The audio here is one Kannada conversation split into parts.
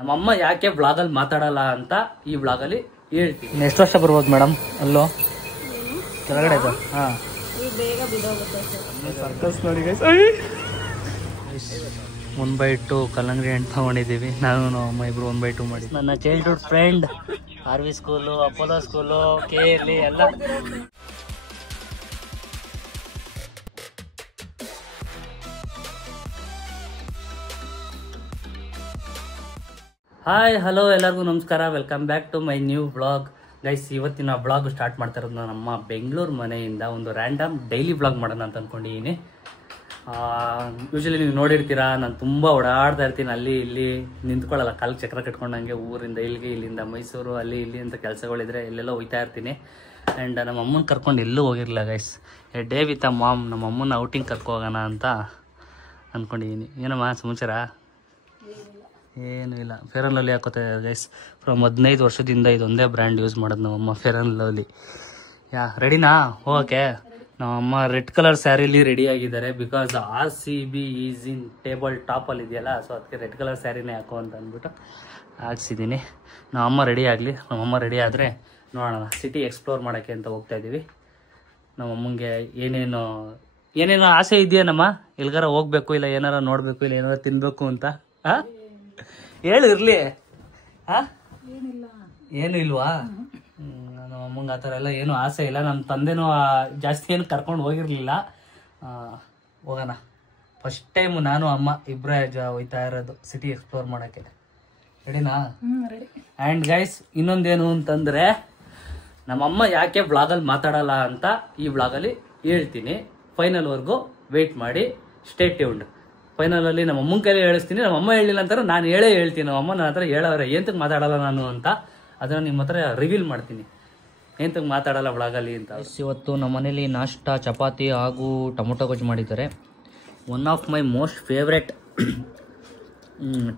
ನಮ್ಮಮ್ಮ ಯಾಕೆ ಬ್ಲಾಗಲ್ಲಿ ಮಾತಾಡಲ್ಲ ಅಂತ ಈ ಬ್ಲಾಗಲ್ಲಿ ಹೇಳ್ತೀನಿ. ಎಷ್ಟು ವರ್ಷ ಬರ್ಬೋದು ಮೇಡಮ್? ಅಲ್ಲೋ ಕೆಳಗಡೆ ಇದೆ. ಹಾಂ, ಸರ್ಕಸ್ ನೋಡಿ ಗೈಸ್. 1/2 ಕಲ್ಲಂಗಡಿ ಹಣ್ಣು ತಗೊಂಡಿದ್ದೀವಿ. ನಾನು ನಮ್ಮ ಅಮ್ಮ ಇಬ್ರು 1/2 ಮಾಡಿ. ನನ್ನ childhood friend RV school, Apollo school, KLE ಎಲ್ಲ. ಹಾಯ್, ಹಲೋ, ಎಲ್ಲರಿಗೂ ನಮಸ್ಕಾರ. Welcome back to my new blog. Guys, ಇವತ್ತಿನ ಬ್ಲಾಗ್ ಸ್ಟಾರ್ಟ್ ಮಾಡ್ತಾ ಇರೋದು ನಮ್ಮ ಬೆಂಗಳೂರು ಮನೆಯಿಂದ. ಒಂದು ರ್ಯಾಂಡಮ್ ಡೈಲಿ ಬ್ಲಾಗ್ ಮಾಡೋಣ ಅಂತ ಅಂದ್ಕೊಂಡಿದ್ದೀನಿ. ಯೂಶಲಿ ನೀವು ನೋಡಿರ್ತೀರಾ, ನಾನು ತುಂಬ ಓಡಾಡ್ತಾ ಇರ್ತೀನಿ. ಅಲ್ಲಿ ಇಲ್ಲಿ ನಿಂತ್ಕೊಳ್ಳಲ್ಲ, ಕಾಲು ಚಕ್ರ ಕಟ್ಕೊಂಡಂಗೆ ಊರಿಂದ ಇಲ್ಲಿಗೆ, ಇಲ್ಲಿಂದ ಮೈಸೂರು, ಅಲ್ಲಿ ಇಲ್ಲಿ ಅಂತ ಕೆಲಸಗಳಿದ್ರೆ ಎಲ್ಲೆಲ್ಲ ಹೋಗ್ತಾ ಇರ್ತೀನಿ. ಆ್ಯಂಡ್ ನಮ್ಮ ಅಮ್ಮನ ಕರ್ಕೊಂಡು ಎಲ್ಲೂ ಹೋಗಿರಲಿಲ್ಲ guys. Day with a mom, ನಮ್ಮ ಅಮ್ಮನ ಔಟಿಂಗ್ ಕರ್ಕೊ ಹೋಗೋಣ ಅಂತ ಅಂದ್ಕೊಂಡಿದ್ದೀನಿ. ಏನಮ್ಮ ಸಮಾಚಾರ? ಏನೂ ಇಲ್ಲ. ಫೇರ್ ಆ್ಯಂಡ್ ಲವ್ಲಿ ಹಾಕೋತಾ ಇದೆ ಗೈಸ್. ಫ್ರಮ್ 15 ವರ್ಷದಿಂದ ಇದೊಂದೇ ಬ್ರ್ಯಾಂಡ್ ಯೂಸ್ ಮಾಡೋದು ನಮ್ಮಮ್ಮ, ಫೇರ್ ಆ್ಯಂಡ್ ಲವ್ಲಿ. ರೆಡಿನಾ ಹೋಗೋಕ್ಕೆ? ನಮ್ಮಮ್ಮ ರೆಡ್ ಕಲರ್ ಸ್ಯಾರಿಲಿ ರೆಡಿ ಆಗಿದ್ದಾರೆ. Because RCB is in table ಟಾಪಲ್ಲಿ ಇದೆಯಲ್ಲ, ಸೊ ಅದಕ್ಕೆ ರೆಡ್ ಕಲರ್ ಸ್ಯಾರಿನೇ ಹಾಕೋ ಅಂತ ಅಂದ್ಬಿಟ್ಟು ಹಾಕ್ಸಿದ್ದೀನಿ. ನಮ್ಮಮ್ಮ ರೆಡಿ ಆಗಲಿ. ನಮ್ಮಮ್ಮ ರೆಡಿ ಆದರೆ ನೋಡೋಣ, ಸಿಟಿ ಎಕ್ಸ್ಪ್ಲೋರ್ ಮಾಡೋಕ್ಕೆ ಅಂತ ಹೋಗ್ತಾ ಇದ್ದೀವಿ. ನಮ್ಮಮ್ಮಂಗೆ ಏನೇನೋ ಆಸೆ ಇದೆಯೇನಮ್ಮ? ಎಲ್ಗಾರ ಹೋಗ್ಬೇಕು, ಇಲ್ಲ ಏನಾರ ನೋಡಬೇಕು, ಇಲ್ಲ ಏನಾರ ತಿನ್ಬೇಕು ಅಂತ. ಹಾಂ, ಹೇಳು ಇರ್ಲಿ. ಏನು ಇಲ್ವಾ? ನಮ್ಮ ಅಮ್ಮಂಗೆ ಆ ಥರ ಎಲ್ಲ ಏನು ಆಸೆ ಇಲ್ಲ. ನಮ್ಮ ತಂದೆನೂ ಜಾಸ್ತಿ ಏನು ಕರ್ಕೊಂಡು ಹೋಗಿರ್ಲಿಲ್ಲ. ಹೋಗೋಣ. ಫಸ್ಟ್ ಟೈಮ್ ನಾನು ಅಮ್ಮ ಇಬ್ಬರೇ ಹೋಯ್ತಾ ಇರೋದು ಸಿಟಿ ಎಕ್ಸ್ಪ್ಲೋರ್ ಮಾಡೋಕ್ಕೆ. ರೆಡಿನಾ? ಆ್ಯಂಡ್ ಗೈಸ್, ಇನ್ನೊಂದೇನು ಅಂತಂದರೆ, ನಮ್ಮಮ್ಮ ಯಾಕೆ ಬ್ಲಾಗಲ್ಲಿ ಮಾತಾಡಲ್ಲ ಅಂತ ಈ ಬ್ಲಾಗಲ್ಲಿ ಹೇಳ್ತೀನಿ. ಫೈನಲ್ವರೆಗೂ ವೆಯ್ಟ್ ಮಾಡಿ, ಸ್ಟೇ ಟ್ಯೂನ್ಡ್. ಫೈನಲಲ್ಲಿ ನಮ್ಮ ಅಮ್ಮನ ಕೈಲಿ ಹೇಳಿಸ್ತೀನಿ. ನಮ್ಮ ಅಮ್ಮ ಹೇಳಿಲ್ಲ ಅಂತಾರೆ, ನಾನು ಹೇಳ್ತೀನಿ. ನಮ್ಮ ಅಮ್ಮ ನನ್ನ ಹತ್ರ ಹೇಳೋರೆ ಏಂತಕ್ಕೆ ಮಾತಾಡಲ್ಲ ನಾನು ಅಂತ. ಅದನ್ನು ನಿಮ್ಮ ಹತ್ರ ರಿವೀಲ್ ಮಾಡ್ತೀನಿ, ಏಂತಕ್ಕೆ ಮಾತಾಡಲ್ಲ ಬ್ಲಾಗಲ್ಲಿ ಅಂತ. ಇವತ್ತು ನಮ್ಮ ಮನೇಲಿ ನಾಷ್ಟ ಚಪಾತಿ ಹಾಗೂ ಟೊಮೊಟೊ ಗೊಜ್ಜು ಮಾಡಿದ್ದಾರೆ. One of my most favourite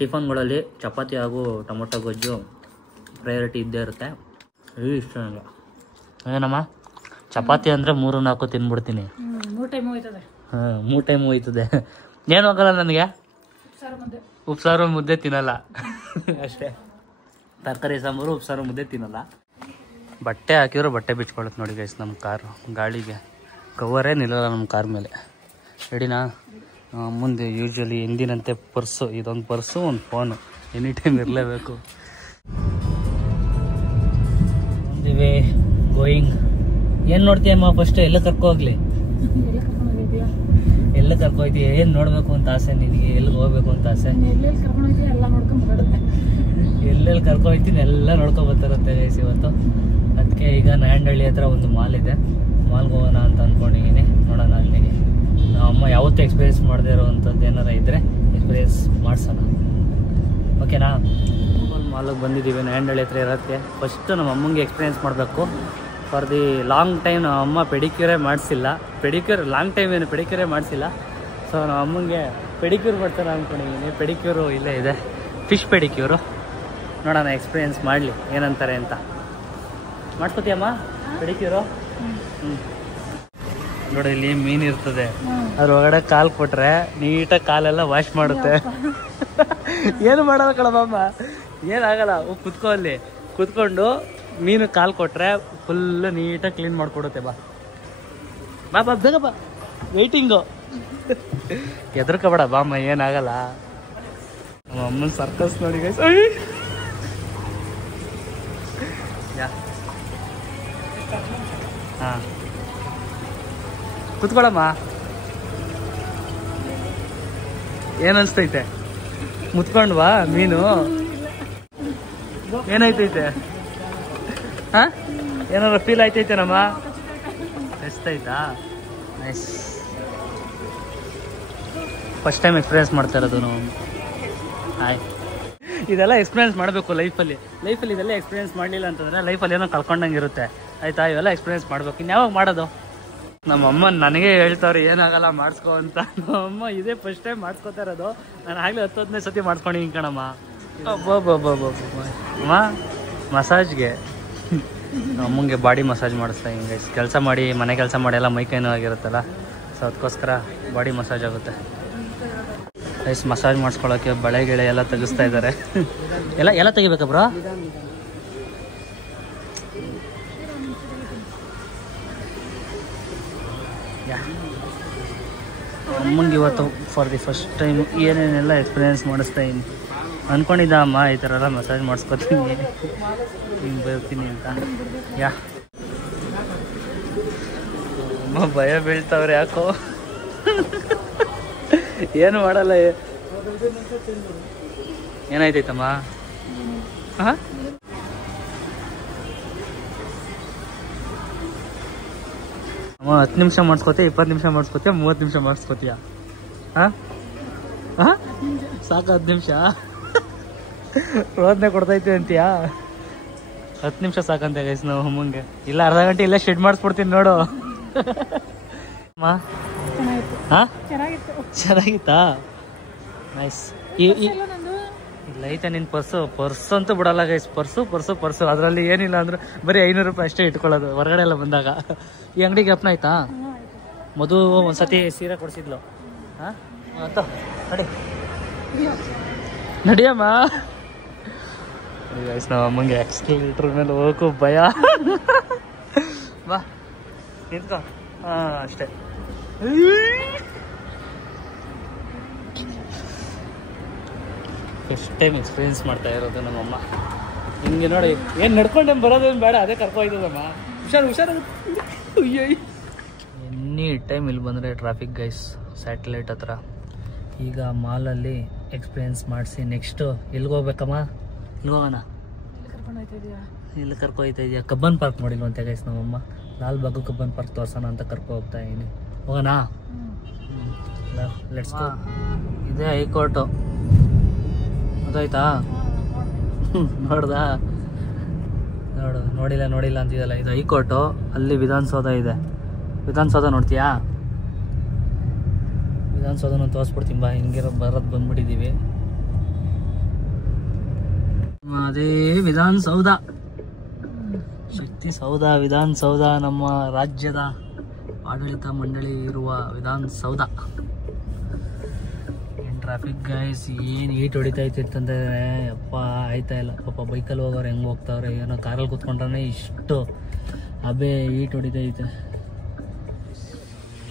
ಟಿಫನ್ಗಳಲ್ಲಿ ಚಪಾತಿ ಹಾಗೂ ಟೊಮೊಟೊ ಗೊಜ್ಜು ಪ್ರಯಾರಿಟಿ ಇದ್ದೇ ಇರುತ್ತೆ. ಇಷ್ಟ ನನಗೆ. ಏನಮ್ಮ, ಚಪಾತಿ ಅಂದರೆ 3-4 ತಿನ್ಬಿಡ್ತೀನಿ. 3 ಟೈಮ್ ಹೋಯ್ತದೆ. ಏನು ಹೋಗಲ್ಲ ನನಗೆ. ಉಪ್ಸಾರು ಮುದ್ದೆ ತಿನ್ನಲ್ಲ ಅಷ್ಟೇ. ತರಕಾರಿ ಸಾಂಬಾರು, ಉಪ್ಸಾರು ಮುದ್ದೆ ತಿನ್ನಲ್ಲ. ಬಟ್ಟೆ ಹಾಕಿದ್ರು ಬಟ್ಟೆ ಬಿಚ್ಕೊಳ್ಳುತ್ತೆ ನೋಡಿ ಗೈಸ್. ನಮ್ಮ ಕಾರು ಗಾಳಿಗೆ ಕವರೇ ನಿಲ್ಲಲ್ಲ ನಮ್ಮ ಕಾರ್ ಮೇಲೆ. ರೆಡಿನಾ? ಮುಂದೆ ಯೂಶ್ವಲಿ ಎಂದಿನಂತೆ ಪರ್ಸು, ಇದೊಂದು ಪರ್ಸು, ಒಂದು ಫೋನು ಎನಿ ಟೈಮ್ ಇರಲೇಬೇಕು. ಮುಂದಿವೆ ಗೋಯಿಂಗ್. ಏನು ನೋಡ್ತೀಯಮ್ಮ ಫಸ್ಟ್? ಎಲ್ಲ ಕರ್ಕೋಗ್ಲಿ? ಎಲ್ಲ ಕರ್ಕೋಯ್ತೀವಿ? ಏನು ನೋಡಬೇಕು ಅಂತ ಆಸೆ ನಿನಗೆ? ಎಲ್ಲಿಗೆ ಹೋಗ್ಬೇಕು ಅಂತ ಆಸೆ? ಎಲ್ಲೆಲ್ಲಿ ಕರ್ಕೊಯ್ತೀನಿ ಎಲ್ಲ ನೋಡ್ಕೊಬರ್ತಾರಂತೆ ಗೈಸ್ ಇವತ್ತು. ಅದಕ್ಕೆ ಈಗ ನಾಯಂಡಹಳ್ಳಿ ಹತ್ರ ಒಂದು ಮಾಲ್ ಇದೆ, ಮಾಲ್ಗೆ ಹೋಗೋಣ ಅಂತ ಅಂದ್ಕೊಂಡಿದ್ದೀನಿ. ನೋಡೋಣ ಅಲ್ಲಿಗೆ. ನಮ್ಮ ಅಮ್ಮ ಯಾವತ್ತೂ ಎಕ್ಸ್ಪೀರಿಯೆನ್ಸ್ ಮಾಡದೇ ಇರೋವಂಥದ್ದು ಏನಾರ ಇದ್ದರೆ ಎಕ್ಸ್ಪೀರಿಯೆನ್ಸ್ ಮಾಡಿಸೋಣ. ಓಕೆನಾ? ಮಾಲಿಗೆ ಬಂದಿದ್ದೀವಿ ನಾಯಂಡಹಳ್ಳಿ ಹತ್ರ ಇರೋಕ್ಕೆ. ಫಸ್ಟು ನಮ್ಮ ಅಮ್ಮಂಗೆ ಎಕ್ಸ್ಪೀರಿಯೆನ್ಸ್ ಮಾಡಬೇಕು. ಫಾರ್ ದಿ ಲಾಂಗ್ ಟೈಮ್ ನಮ್ಮ ಅಮ್ಮ ಪೆಡಿಕ್ಯೂರೇ ಮಾಡಿಸಿಲ್ಲ. ಲಾಂಗ್ ಟೈಮ್ ಏನು ಪೆಡಿಕ್ಯೂರೇ ಮಾಡಿಸಿಲ್ಲ. ಸೊ ನಮ್ಮ ಅಮ್ಮಂಗೆ ಪೆಡಿಕ್ಯೂರ್ ಮಾಡ್ತಾರೆ ಅಂದ್ಕೊಂಡಿದ್ದೀನಿ. ಪೆಡಿಕ್ಯೂರು ಇಲ್ಲೇ ಇದೆ, ಫಿಶ್ ಪೆಡಿಕ್ಯೂರು. ನೋಡೋಣ, ಎಕ್ಸ್ಪೀರಿಯೆನ್ಸ್ ಮಾಡಲಿ ಏನಂತಾರೆ ಅಂತ. ಮಾಡ್ಕೋತೀಯಮ್ಮ ಪೆಡಿಕ್ಯೂರು? ನೋಡಿ, ಇಲ್ಲಿ ಮೀನು ಇರ್ತದೆ, ಅದ್ರ ಒಳಗಡೆ ಕಾಲು ಕೊಟ್ರೆ ನೀಟಾಗಿ ಕಾಲೆಲ್ಲ ವಾಶ್ ಮಾಡುತ್ತೆ. ಏನು ಮಾಡಲ್ಲ ಕಣಮ್ಮ, ಏನಾಗಲ್ಲ. ಕುತ್ಕೊ, ಅಲ್ಲಿ ಕುತ್ಕೊಂಡು ಮೀನು ಕಾಲು ಕೊಟ್ರೆ ಫುಲ್ಲು ನೀಟಾಗಿ ಕ್ಲೀನ್ ಮಾಡಿಕೊಡುತ್ತೆ. ಬಾ ಬೇಗ ಬಾ, ವೆಯ್ಟಿಂಗು. ಹೆದರ್ಕೋಬೇಡ ಬಾಮ್ಮ, ಏನಾಗಲ್ಲ. ನಮ್ಮ ಅಮ್ಮನ ಸರ್ಕಸ್ ನೋಡಿ ಗೈಸ್. ಹಾಂ, ಕುತ್ಕೊಳಮ್ಮ. ಏನನ್ಸ್ತೈತೆ? ಮುತ್ಕೊಂಡ್ವಾ ಮೀನು? ಏನಾಯ್ತೈತೆ? ಹಾಂ, ಏನಾದ್ರು ಫೀಲ್ ಆಯ್ತೈತೇನಮ್ಮ? ಎಷ್ಟಾಯ್ತಾ? ನೈಸ್. ಫಸ್ಟ್ ಟೈಮ್ ಎಕ್ಸ್ಪೀರಿಯೆನ್ಸ್ ಮಾಡ್ತಾ ಇರೋದು ನಾವು. ಹಾಯ್, ಇದೆಲ್ಲ ಎಕ್ಸ್ಪೀರಿಯೆನ್ಸ್ ಮಾಡಬೇಕು ಲೈಫಲ್ಲಿ ಇದೆಲ್ಲ ಎಕ್ಸ್ಪೀರಿಯೆನ್ಸ್ ಮಾಡಲಿಲ್ಲ ಅಂತಂದರೆ ಲೈಫಲ್ಲಿ ಏನೋ ಕಳ್ಕೊಂಡಂಗೆ ಇರುತ್ತೆ. ಆಯಿತಾ? ಇವೆಲ್ಲ ಎಕ್ಸ್ಪೀರಿಯೆನ್ಸ್ ಮಾಡಬೇಕು. ಇನ್ಯಾವಾಗ ಮಾಡೋದು? ನಮ್ಮ ಅಮ್ಮ ನನಗೆ ಹೇಳ್ತಾವ್ರೆ ಏನಾಗಲ್ಲ ಮಾಡಿಸ್ಕೊ ಅಂತ. ನಮ್ಮಮ್ಮ ಇದೇ ಫಸ್ಟ್ ಟೈಮ್ ಮಾಡಿಸ್ಕೊತಾ ಇರೋದು. ನಾನು ಆಗಲೇ 10-15 ಸತಿ ಮಾಡ್ಕೊಂಡಿದ್ದೀನಿ ಕಣಮ್ಮ. ಅಮ್ಮ ಮಸಾಜ್ಗೆ ಅಮ್ಮಂಗೆ ಬಾಡಿ ಮಸಾಜ್ ಮಾಡಿಸ್ತಾ ಹಿಂಗೆ ಕೆಲಸ ಮಾಡಿ, ಮನೆ ಕೆಲಸ ಮಾಡಿ ಎಲ್ಲ ಮೈಕೈನೂ ಆಗಿರುತ್ತಲ್ಲ, ಸೊ ಅದಕ್ಕೋಸ್ಕರ ಬಾಡಿ ಮಸಾಜ್ ಆಗುತ್ತೆ. ಗೈಸ್ ಮಸಾಜ್ ಮಾಡಿಸ್ಕೊಳ್ಳೋಕ್ಕೆ ಬಳೆ ಗಿಳೆ ಎಲ್ಲ ತೆಗಿಸ್ತಾ ಇದ್ದಾರೆ. ಎಲ್ಲ ತೆಗಿಬೇಕಾ ಬ್ರೋ? ಅಮ್ಮಂಗೆ ಇವತ್ತು ಫಾರ್ ದಿ ಫಸ್ಟ್ ಟೈಮ್ ಏನೇನೆಲ್ಲ ಎಕ್ಸ್ಪೀರಿಯೆನ್ಸ್ ಮಾಡಿಸ್ತಾ ಇದ್ದೀನಿ. ಅಂದ್ಕೊಂಡಿದ್ದ ಅಮ್ಮ ಈ ಥರ ಎಲ್ಲ ಮಸಾಜ್ ಮಾಡಿಸ್ಕೊತೀನಿ, ಹಿಂಗೆ ಬರ್ತೀನಿ ಅಂತ. ಅಮ್ಮ ಭಯ ಬೀಳ್ತಾವ್ರೆ ಯಾಕೋ. ಏನು ಮಾಡಲ್ಲ. ಏನಾಯ್ತೈತಮ್ಮ? ಹಾಂ ಅಮ್ಮ 10 ನಿಮಿಷ ಮಾಡಿಸ್ಕೋತೀಯ, 20 ನಿಮಿಷ ಮಾಡಿಸ್ಕೋತೀಯ, 30 ನಿಮಿಷ ಮಾಡಿಸ್ಕೋತೀಯ? ಹಾಂ ಹಾಂ ಸಾಕು 10 ನಿಮಿಷ ರೋದನೆ ಕೊಡ್ತೈತಿ ಅಂತೀಯಾ? 10 ನಿಮಿಷ ಸಾಕಂತೆ ಗೈಸ್ ನಾವು ಅಮ್ಮಂಗೆ. ಇಲ್ಲ ಅರ್ಧ ಗಂಟೆ ಇಲ್ಲೇ ಶೆಡ್ ಮಾಡಿಸ್ಬಿಡ್ತೀನಿ ನೋಡು. ಹಾಂ ಚೆನ್ನಾಗಿತ್ತಾ? ನೈಸ್. ಇಲ್ಲ ಐತೆ ನಿನ್ನ ಪರ್ಸು ಅಂತೂ ಬಿಡಲ್ಲ ಗೈಸ್. ಪರ್ಸು ಅದರಲ್ಲಿ ಏನಿಲ್ಲ ಅಂದ್ರೆ ಬರೀ 500 ರೂಪಾಯಿ ಅಷ್ಟೇ ಇಟ್ಕೊಳ್ಳೋದು ಹೊರಗಡೆ ಎಲ್ಲ ಬಂದಾಗ. ಈ ಅಂಗಡಿಗೆ ಅಪ್ನ ಆಯ್ತಾ? ಮಧು ಒಂದ್ಸತಿ ಸೀರೆ ಕೊಡಿಸಿದ್ಲು. ಹಾಂ ಅಂತ ನಡಿಯಮ್ಮ. ಗೈಸ್ ನಾವು ಅಮ್ಮಂಗೆ ಎಕ್ಸ್ಕಲೇಟರ್ ಮೇಲೆ ಹೋಗಕ್ಕೂ ಭಯ. ಬಾ ನಿಂತ್ಕೋ. ಹಾಂ ಅಷ್ಟೇ. ಫಸ್ಟ್ ಟೈಮ್ ಎಕ್ಸ್ಪೀರಿಯನ್ಸ್ ಮಾಡ್ತಾ ಇರೋದು ನಮ್ಮಮ್ಮ. ಹಿಂಗೆ ನೋಡಿ ಏನು ನಡ್ಕೊಂಡೆ ಬರೋದೇನು ಬೇಡ, ಅದೇ ಕರ್ಕೊಯ್ತದಮ್ಮ. ಹುಷಾರಾಗುತ್ತೆ. ಎನಿ ಟೈಮ್ ಇಲ್ಲಿ ಬಂದರೆ ಟ್ರಾಫಿಕ್ ಗೈಸ್, ಸ್ಯಾಟಲೈಟ್ ಹತ್ರ. ಈಗ ಮಾಲಲ್ಲಿ ಎಕ್ಸ್ಪೀರಿಯನ್ಸ್ ಮಾಡಿಸಿ ನೆಕ್ಸ್ಟು ಎಲ್ಲಿಗೆ ಹೋಗ್ಬೇಕಮ್ಮ? ಎಲ್ಲಿಗೆ ಹೋಗೋಣ? ಎಲ್ಲಿ ಕರ್ಕೊಯ್ತಾ ಇದೆಯಾ? ಕಬ್ಬನ್ ಪಾರ್ಕ್ ನೋಡಿಲ್ವಂತೆ ಗೈಸ್ ನಮ್ಮಮ್ಮ. ಲಾಲ್ಬಾಗು ಕಬ್ಬನ್ ಪಾರ್ಕ್ ತೋರ್ಸೋಣ ಅಂತ ಕರ್ಕೊ ಹೋಗ್ತಾ ಇದ್ದೀನಿ. ಹೋಗೋಣ? Let's go. ಇದೇ ಹೈಕೋರ್ಟು ಗೊತ್ತಾಯ್ತಾ? ನೋಡ್ದಾ? ನೋಡಿಲ್ಲ ಅಂತಿದಲ್ಲ. ಇದು ಹೈಕೋರ್ಟು, ಅಲ್ಲಿ ವಿಧಾನಸೌಧ ಇದೆ. ವಿಧಾನಸೌಧ ನೋಡ್ತೀಯಾ? ವಿಧಾನಸೌಧನ ತೋರಿಸ್ಬಿಡ್ತೀನಿ ಬಾ. ಹಿಂಗಿರೋ ಬರೋದು ಬಂದ್ಬಿಟ್ಟಿದ್ದೀವಿ. ಅದೇ ವಿಧಾನಸೌಧ, ಶಕ್ತಿ ಸೌಧ, ವಿಧಾನಸೌಧ, ನಮ್ಮ ರಾಜ್ಯದ ಆಡಳಿತ ಮಂಡಳಿ ಇರುವ ವಿಧಾನಸೌಧ. ಟ್ರಾಫಿಕ್ ಗೈಸ್ ಏನು ಈಟ್ ಹೊಡಿತೈತೆ ಅಂತಂದರೆ ಅಪ್ಪ ಆಯ್ತಾ ಇಲ್ಲ. ಪಾಪ ಬೈಕಲ್ಲಿ ಹೋಗೋರು ಹೆಂಗೆ ಹೋಗ್ತಾವ್ರೆ ಏನೋ. ಕಾರಲ್ಲಿ ಕೂತ್ಕೊಂಡ್ರೆ ಇಷ್ಟು ಅಬೇ ಈಟ್ ಹೊಡಿತೈತೆ.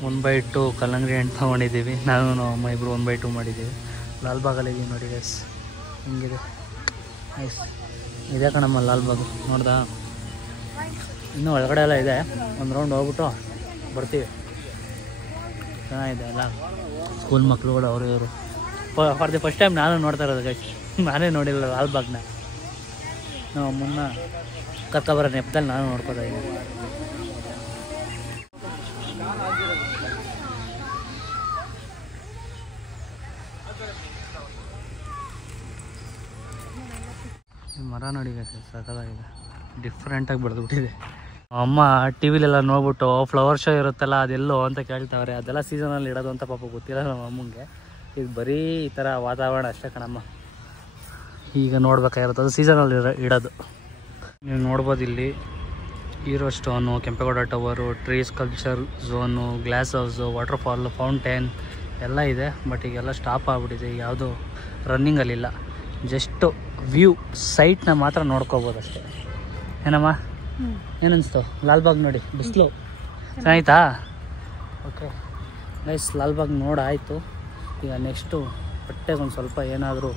1/2 ಕಲ್ಲಂಗಡಿ ಹಣ್ಣು ತೊಗೊಂಡಿದ್ದೀವಿ. ನಾನು ಅಮ್ಮ ಇಬ್ಬರು 1/2 ಮಾಡಿದ್ದೀವಿ. ಲಾಲ್ಬಾಗಲ್ಲಿದ್ದೀವಿ ನೋಡಿ ಗೈಸ್. ಹಿಂಗಿದೆ ನೈಸ್. ಇದೆ ಕಣಮ್ಮ ಲಾಲ್ಬಾಗು. ನೋಡ್ದಾ? ಇನ್ನೂ ಒಳಗಡೆ ಎಲ್ಲ ಇದೆ. ಒಂದು ರೌಂಡ್ ಹೋಗ್ಬಿಟ್ಟು ಬರ್ತೀವಿ. ಚೆನ್ನಾಗಿದೆ ಅಲ್ಲ. ಸ್ಕೂಲ್ ಮಕ್ಕಳುಗಳು ಅವರು ಇವರು. ಫಾರ್ ದಿ ಫಸ್ಟ್ ಟೈಮ್ ನಾನು ನೋಡ್ತಾ ಇರೋದು ಗೈಸ್. ನಾನೇ ನೋಡಿಲ್ಲ ಲಾಲ್ಬಾಗ್ನ. ನಾವು ಅಮ್ಮನ್ನ ಕರ್ಕೊಬರೋ ನೆಪದಲ್ಲಿ ನಾನು ನೋಡ್ಕೋತಾ ಇದ್ದೀನಿ. ಮರ ನೋಡಿ ಗೈಸ್ ಸಖತ್ತಾಗಿದೆ, ಡಿಫ್ರೆಂಟಾಗಿ ಬೆಳೆದ್ಬಿಟ್ಟಿದೆ. ಅಮ್ಮ ಟಿ ವಿಲೆಲ್ಲ ನೋಡ್ಬಿಟ್ಟು ಫ್ಲವರ್ ಶೋ ಇರುತ್ತಲ್ಲ ಅದೆಲ್ಲೋ ಅಂತ ಕೇಳ್ತಾವ್ರೆ. ಅದೆಲ್ಲ ಸೀಸನಲ್ಲಿ ಇಡೋದು ಅಂತ ಪಾಪ ಗೊತ್ತಿಲ್ಲ ನಮ್ಮ ಅಮ್ಮಂಗೆ. ಇದು ಬರೀ ಈ ಥರ ವಾತಾವರಣ ಅಷ್ಟೇ ಕಣಮ್ಮ. ಈಗ ನೋಡ್ಬೇಕಾಗಿರುತ್ತೆ, ಅದು ಸೀಸನಲ್ಲಿ ಇಡೋದು. ನೀವು ನೋಡ್ಬೋದು ಇಲ್ಲಿ hero stone, Kempegowda tower, tree sculpture zone, glass house, waterfall, fountain ಎಲ್ಲ ಇದೆ. ಬಟ್ ಈಗೆಲ್ಲ ಸ್ಟಾಪ್ ಆಗಿಬಿಟ್ಟಿದೆ. ಈಗ ಯಾವುದು ರನ್ನಿಂಗಲ್ಲಿಲ್ಲ. ಜಸ್ಟು ವ್ಯೂ ಸೈಟ್ನ ಮಾತ್ರ ನೋಡ್ಕೋಬೋದು ಅಷ್ಟೇ. ಏನಮ್ಮ ಏನನ್ನಿಸ್ತು? ಲಾಲ್ಬಾಗ್ ನೋಡಿ, ಬಿಸಿಲು ಚೆನ್ನಾಯ್ತಾ? Okay nice. ಲಾಲ್ಬಾಗ್ ನೋಡಾಯಿತು. ಈಗ ನೆಕ್ಸ್ಟು ಹೊಟ್ಟೆಗೆ ಒಂದು ಸ್ವಲ್ಪ ಏನಾದರೂ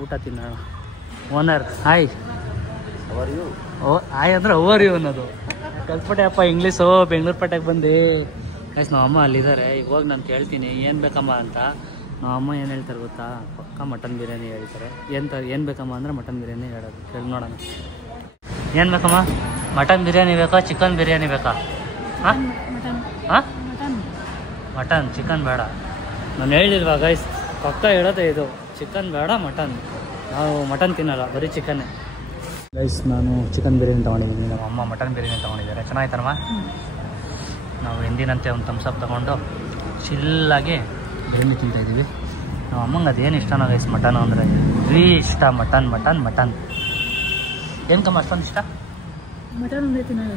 ಊಟ ತಿನ್ನೋಣ. Owner hi. ಹಾಯ್ ಅಂದರೆ ಓವರ್ ಯು ಅನ್ನೋದು. ಕಲ್ಪಟ್ಟೆ ಅಪ್ಪ ಇಂಗ್ಲೀಷು. ಬೆಂಗಳೂರು ಪೇಟೆಗೆ ಬಂದು ಗೈಸ್ ನಮ್ಮ ಅಮ್ಮ ಅಲ್ಲಿದ್ದಾರೆ. ಈಗ ಹೋಗಿ ನಾನು ಕೇಳ್ತೀನಿ ಏನು ಬೇಕಮ್ಮ ಅಂತ. ನಮ್ಮ ಅಮ್ಮ ಏನು ಹೇಳ್ತಾರೆ ಗೊತ್ತಾ? ಪಕ್ಕ ಮಟನ್ ಬಿರಿಯಾನಿ ಹೇಳ್ತಾರೆ. ಏನು ಬೇಕಮ್ಮ ಅಂದರೆ ಮಟನ್ ಬಿರಿಯಾನಿ ಹೇಳೋದು. ಕೇಳಿ ನೋಡೋಣ. ಏನು ಬೇಕಮ್ಮ? ಮಟನ್ ಬಿರಿಯಾನಿ ಬೇಕಾ, ಚಿಕನ್ ಬಿರಿಯಾನಿ ಬೇಕಾ? ಹಾಂ ಹಾಂ ಮಟನ್, ಚಿಕನ್ ಬೇಡ. ನಾನು ಹೇಳಿಲ್ವಾ ಗೈಸ್, ಪಕ್ಕ ಹೇಳೋದೇ ಇದು. ಚಿಕನ್ ಬೇಡ, ಮಟನ್. ನಾವು ಮಟನ್ ತಿನ್ನಲ್ಲ, ಬರೀ ಚಿಕನ್ನೇ ಗೈಸ್. ನಾನು ಚಿಕನ್ ಬಿರಿಯಾನಿ ತೊಗೊಂಡಿದ್ದೀನಿ, ನಮ್ಮ ಅಮ್ಮ ಮಟನ್ ಬಿರಿಯಾನಿ ತೊಗೊಂಡಿದ್ದಾರೆ. ಚೆನ್ನಾಗಿತ್ತಮ್ಮ. ನಾವು ಎಂದಿನಂತೆ ಒಂದು ಥಮ್ಸಪ್ ತೊಗೊಂಡು ಚಿಲ್ಲಾಗಿ ಬಿರಿಯಾನಿ ತಿಂತಾಯಿದ್ದೀವಿ. ನಮ್ಮ ಅಮ್ಮಂಗೆ ಅದೇನು ಇಷ್ಟನೋ ಗೈಸ್, ಮಟನ್ ಅಂದರೆ ಬರೀ ಇಷ್ಟ. ಮಟನ್ ಮಟನ್ ಮಟನ್ ಏನಕ್ಕಮ್ಮ ಅಷ್ಟೊಂದು ಇಷ್ಟ? ಮಟನ್ ಅಂದರೆ ತಿನ್ನೋದು.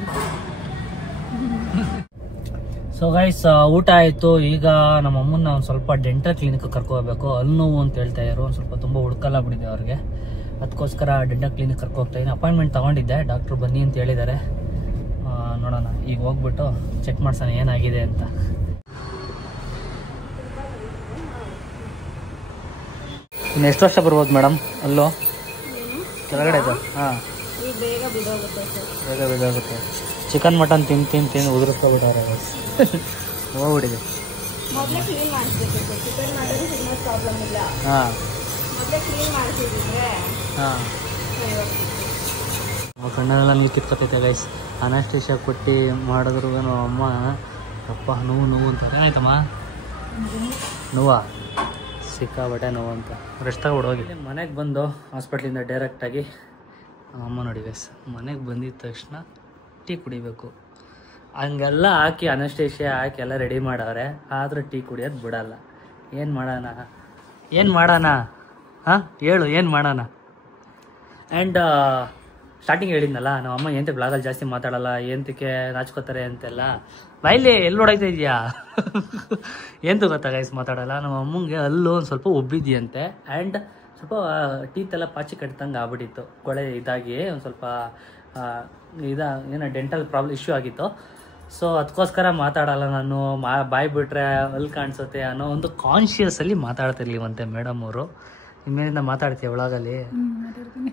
ಸೊ ಸೊ ಗೈಸ್ ಊಟ ಆಯಿತು. ಈಗ ನಮ್ಮ ಅಮ್ಮನ್ನ ಒಂದು ಸ್ವಲ್ಪ ಡೆಂಟಲ್ ಕ್ಲಿನಿಕ್ ಕರ್ಕೋಬೇಕು. ಹಲ್ಲು ನೋವು ಅಂತ ಹೇಳ್ತಾ ಇದ್ರು, ಒಂದು ಸ್ವಲ್ಪ ತುಂಬ ಹುಡ್ಕಲ್ಲ ಬಿಟ್ಟಿದೆ ಅವ್ರಿಗೆ. ಅದಕ್ಕೋಸ್ಕರ ಡೆಂಟಲ್ ಕ್ಲಿನಿಕ್ ಕರ್ಕೊ ಹೋಗ್ತಾ ಇದ್ದೀನಿ. ಅಪಾಯಿಂಟ್ಮೆಂಟ್ ತೊಗೊಂಡಿದ್ದೆ, ಡಾಕ್ಟ್ರು ಬನ್ನಿ ಅಂತ ಹೇಳಿದ್ದಾರೆ. ನೋಡೋಣ, ಈಗ ಹೋಗ್ಬಿಟ್ಟು ಚೆಕ್ ಮಾಡ್ಸೋಣ ಏನಾಗಿದೆ ಅಂತ. ಇನ್ನು ಎಷ್ಟು ವರ್ಷ ಬರ್ಬೋದು ಮೇಡಮ್ ಅಲ್ಲೋ ಕೆಳಗಡೆ ಇದು? ಹಾಂ, ಬೇಗ ಬಿದ್ದೋಗುತ್ತೆ. ಚಿಕನ್ ಮಟನ್ ತಿಂದು ಉದುರಿಸ್ಕೊಬಿಟ್ಟವ್ರೆ. ಹೋಗ್ಬಿಟ್ಟಿದೆ. ಹಾಂ ಹಾಂ, ಕಣ್ಣಲ್ಲೆಲ್ಲ ನೀರು ಕಿತ್ಕೊತೈತೆ ಗೈಸ್. ಅನಸ್ಟೇಷಿಯಾ ಕೊಟ್ಟು ಮಾಡಿದ್ರು ಅಮ್ಮ ಅಪ್ಪ ನೋವು ಅಂತ. ಏನಾಯ್ತಮ್ಮ? ನೋವಾ? ಸಿಕ್ಕಾಬಟ್ಟೆ ನೋವು ಅಂತ ರೆಸ್ಟ್ ತಗೊಬಿಡು ಹೋಗಿ. ಮನೆಗೆ ಬಂದು ಹಾಸ್ಪಿಟ್ಲಿಂದ ಡೈರೆಕ್ಟಾಗಿ ಅಮ್ಮ ನೋಡಿ ಗೈಸ್, ಮನೆಗೆ ಬಂದಿದ್ದ ತಕ್ಷಣ ಟೀ ಕುಡಿಬೇಕು. ಹಂಗೆಲ್ಲ ಹಾಕಿ ಅನಸ್ಟೇಷಿಯಾ ಹಾಕಿ ಎಲ್ಲ ರೆಡಿ ಮಾಡವ್ರೆ, ಆದರೂ ಟೀ ಕುಡಿಯೋದು ಬಿಡಲ್ಲ. ಏನು ಮಾಡೋಣ ಹಾಂ ಹೇಳು, ಏನು ಮಾಡೋಣ? ಆ್ಯಂಡ್ ಸ್ಟಾರ್ಟಿಂಗ್ ಹೇಳಿದ್ನಲ್ಲ, ನಮ್ಮ ಅಮ್ಮ ಎಂತ ಬ್ಲಾಗಲ್ಲಿ ಜಾಸ್ತಿ ಮಾತಾಡಲ್ಲ, ಎಂತಕ್ಕೆ ನಾಚ್ಕೋತಾರೆ ಅಂತೆಲ್ಲ. ಬಾಯಲ್ಲಿ ಎಲ್ಲಿ ನೋಡಾಯ್ತಾ ಇದೆಯಾ ಎಂತ ಗೊತ್ತಾ ಗೈಸ್, ಮಾತಾಡಲ್ಲ. ನಮ್ಮ ಅಮ್ಮಂಗೆ ಅಲ್ಲೂ ಒಂದು ಸ್ವಲ್ಪ ಒಬ್ಬಿದ್ಯಂತೆ. ಆ್ಯಂಡ್ ಸ್ವಲ್ಪ ಟೀತೆಲ್ಲ ಪಾಚಿ ಕಟ್ತಂಗೆ ಆಗ್ಬಿಟ್ಟಿತ್ತು, ಕೊಳೆ ಇದಾಗಿ ಒಂದು ಸ್ವಲ್ಪ ಏನೋ ಡೆಂಟಲ್ ಪ್ರಾಬ್ಲಮ್ ಇಶ್ಯೂ ಆಗಿತ್ತು. ಸೊ ಅದಕ್ಕೋಸ್ಕರ ಮಾತಾಡಲ್ಲ ನಾನು, ಬಾಯ್ ಬಿಟ್ರೆ ಅಲ್ಲಿ ಕಾಣಿಸುತ್ತೆ ಅನ್ನೋ ಒಂದು ಕಾನ್ಷಿಯಸಲ್ಲಿ ಮಾತಾಡ್ತಿರ್ಲಿವಂತೆ ಮೇಡಮ್ ಅವರು. ನಿಮ್ಮೇನಿಂದ ಮಾತಾಡ್ತೀಯ ಒಳಗಲ್ಲಿ?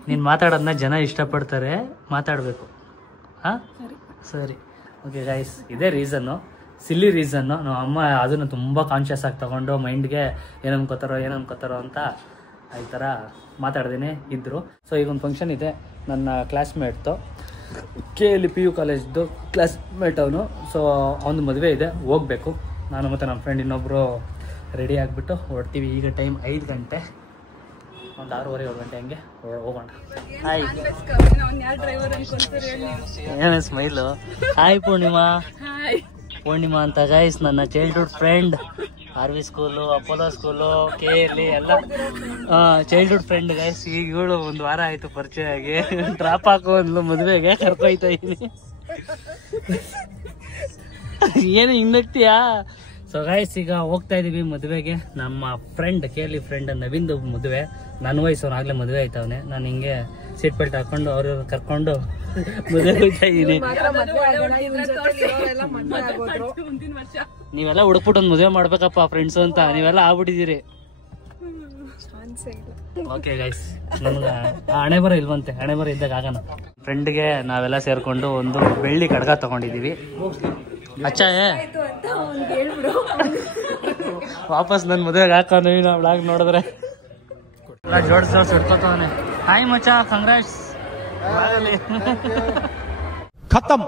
ನೀನು ಮಾತಾಡೋದನ್ನ ಜನ ಇಷ್ಟಪಡ್ತಾರೆ, ಮಾತಾಡಬೇಕು. ಹಾಂ ಸರಿ, ಓಕೆ ಗೈಸ್, ಇದೇ ರೀಸನ್ನು, ಸಿಲ್ಲಿ ರೀಸನ್ನು. ನಮ್ಮ ಅಮ್ಮ ಅದನ್ನು ತುಂಬ ಕಾನ್ಷಿಯಸ್ ಆಗಿ ತೊಗೊಂಡು ಮೈಂಡ್ಗೆ ಏನು ಅನ್ಕೋತಾರೋ ಅಂತ ಈ ಥರ ಮಾತಾಡ್ದೇ ಇದ್ದರು. ಸೊ ಈಗ ಒಂದು ಫಂಕ್ಷನ್ ಇದೆ, ನನ್ನ ಕ್ಲಾಸ್ಮೇಟ್ದು, KLE PU ಕಾಲೇಜ್ದು ಕ್ಲಾಸ್ಮೇಟ್ ಅವನು. ಸೊ ಅವನು ಮದುವೆ ಇದೆ, ಹೋಗ್ಬೇಕು. ನಾನು ಮತ್ತು ನಮ್ಮ ಫ್ರೆಂಡ್ ಇನ್ನೊಬ್ಬರು ರೆಡಿ ಆಗಿಬಿಟ್ಟು ಹೊರಡ್ತೀವಿ. ಈಗ ಟೈಮ್ 5 ಗಂಟೆ, ಒಂದು 6:30-7 ಗಂಟೆ ಹಂಗೆ ಹೋಗೋಣ. ಹಾಯ್, ಏನೇ ಸ್ಮೈಲು? ಹಾಯ್ ಪೂರ್ಣಿಮಾ. ಪೂರ್ಣಿಮಾ ಅಂತ ಗೈಸ್, ನನ್ನ childhood friend. RV school, Apollo school, KLE ಎಲ್ಲ ಚೈಲ್ಡ್ಹುಡ್ ಫ್ರೆಂಡ್ ಗೈಸ್. ಈಗ ಇವಳು 1 ವಾರ ಆಯಿತು ಪರಿಚಯ ಆಗಿ. ಡ್ರಾಪ್ ಹಾಕೋ ಅಂದ್ಲು, ಮದುವೆಗೆ ಕರ್ಕೊಯ್ತಾ ಇದ್ದೀನಿ. ಏನು ಹಿಂಗ್ತೀಯಾ? ಸೊ ಗೈಸ್, ಈಗ ಹೋಗ್ತಾ ಇದೀವಿ ಮದುವೆಗೆ. ನಮ್ಮ ಫ್ರೆಂಡ್ KLE ಫ್ರೆಂಡ್ ನವೀನ್ದು ಮದುವೆ. ನನ್ನ ವಯಸ್ಸು ಆಗಲೇ ಮದುವೆ ಆಯ್ತವನೆ. ನಾನು ಹಿಂಗೆ ಸೀಟ್ ಬೆಲ್ಟ್ ಹಾಕೊಂಡು ಅವ್ರು ಕರ್ಕೊಂಡು ಮದುವೆ ಹೋಗ್ತಾ ಇದ್ದೀನಿ. ನೀವೆಲ್ಲ ಹುಡುಕ್ಬಿಟ್ಟು ಒಂದು ಮದುವೆ ಮಾಡ್ಬೇಕಪ್ಪ ಫ್ರೆಂಡ್ಸ್ ಅಂತ, ನೀವೆಲ್ಲ ಆಗ್ಬಿಟ್ಟಿದ್ದೀರಿ. ಓಕೆ ಗೈಸ್, ನನ್ಗೆ ಹಣೆ ಬರ ಇಲ್ವಂತೆ, ಹಣೆ ಬರ ಇದ್ದಾಗ ಆಗೋಣ. ಫ್ರೆಂಡ್ಗೆ ನಾವೆಲ್ಲ ಸೇರ್ಕೊಂಡು ಒಂದು ಬೆಳ್ಳಿ ಕಡ್ಗ ತಗೊಂಡಿದ್ದೀವಿ. ಅಚ್ಚಾ ವಾಪಸ್ ನನ್ನ ಮದುವೆಗೆ ಹಾಕೋ ನವೀನ ಬ್ಲಾಗ್ ನೋಡಿದ್ರೆ ಎಲ್ಲ ಜೋಡಿಸ್ ಹಿಡ್ಕೊತವನೆ. Hi ಮಚ್ಚಾ, congrats. ಖತಮ್.